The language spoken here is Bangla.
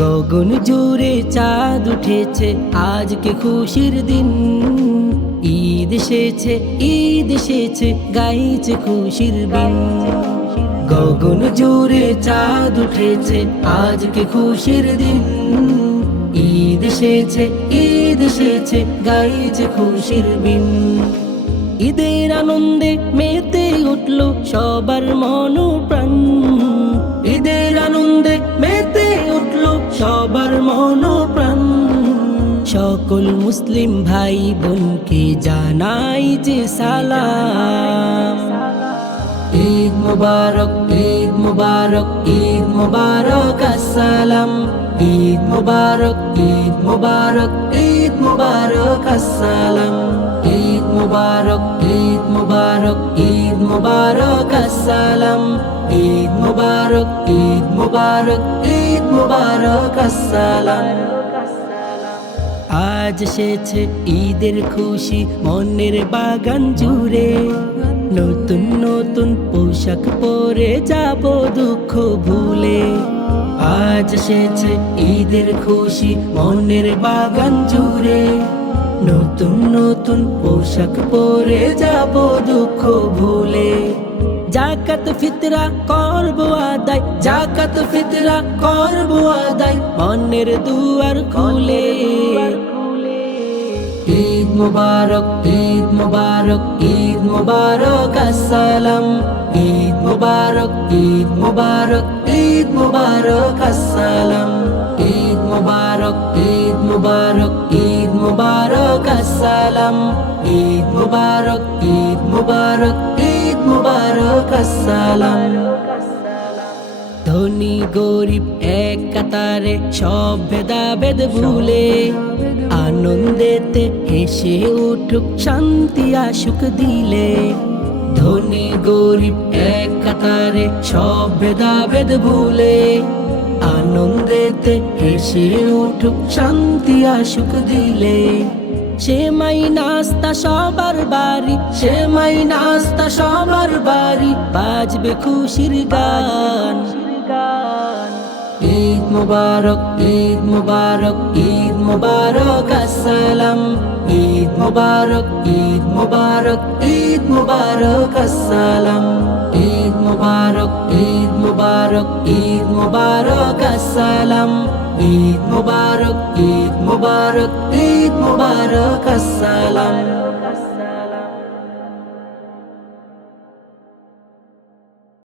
গগন জুড়ে চাঁদ উঠেছে, আজকে খুশির দিন। ঈদ এসেছে, গাইছে খুশির বিন। গগন জুড়ে চাঁদ উঠেছে, আজকে খুশির দিন। ঈদ এসেছে, গাইছে খুশির বিন। ঈদের আনন্দে মেতে উঠল সবার মন প্রাণ। ঈদের আনন্দে মেতে উঠল সবার মন প্রাণ। সকল মুসলিম ভাই বোনকে জানাই যে সালাম। ঈদ মুবারক, ঈদ মুবারক, ঈদ মুবারক আসসালাম। ঈদ মুবারক, ঈদ মুবারক, ঈদ মুবারক আসসালাম। ঈদ মুবারক, ঈদ মুবারক, ঈদ মুবারক আসসালাম। ঈদ মুবারক, ঈদ মুবারক, ঈদ মুবারক আসসালাম। আজ এসেছে ঈদের খুশি মনের বাগান জুড়ে। নতুন নতুন পোশাক পরে যাব দুঃখ ভুলে। আজ এসেছে ঈদের খুশি মনের বাগান জুড়ে। নতুন নতুন পোশাক পরে যাব দুঃখ ভুলে। জাকাত ফিতরা করব আদায়, জাকাত ফিতরা করব আদায়, মনের দুয়ার খুলে। ঈদ মুবারক, ঈদ মুবারক, ঈদ মুবারক আসসালাম। ঈদ মুবারক, ঈদ মুবারক, ঈদ মুবারক আসসালাম। ঈদ মুবারক, ঈদ মুবারক, ঈদ মুবারক আসসালাম। ঈদ মুবারক, ঈদ মুবারক, ঈদ মুবারক আসসালাম। ধনী গরিব এক কাতারে সব ভেদাভেদ ভুলে। আনন্দেতে হেসে উঠুক শান্তি আসুক দিলে। ধনী গরিব এক কাতারে সব ভেদাভেদ ভুলে। আনন্দেতে হেসে উঠুক শান্তি আসুক দিলে। সেমাই নাস্তা সবার বাড়ি, সেমাই নাস্তা সবার বাড়ি, বাজবে খুশির গান। ঈদ মুবারক, ঈদ মুবারক, ঈদ মুবারক আসসালাম। ঈদ মুবারক, ঈদ মুবারক, ঈদ মুবারক আসসালাম। ঈদ মুবারক, ঈদ মুবারক, ঈদ মুবারক আসসালাম। ঈদ মুবারক, ঈদ মুবারক, ঈদ মুবারক আসসালাম।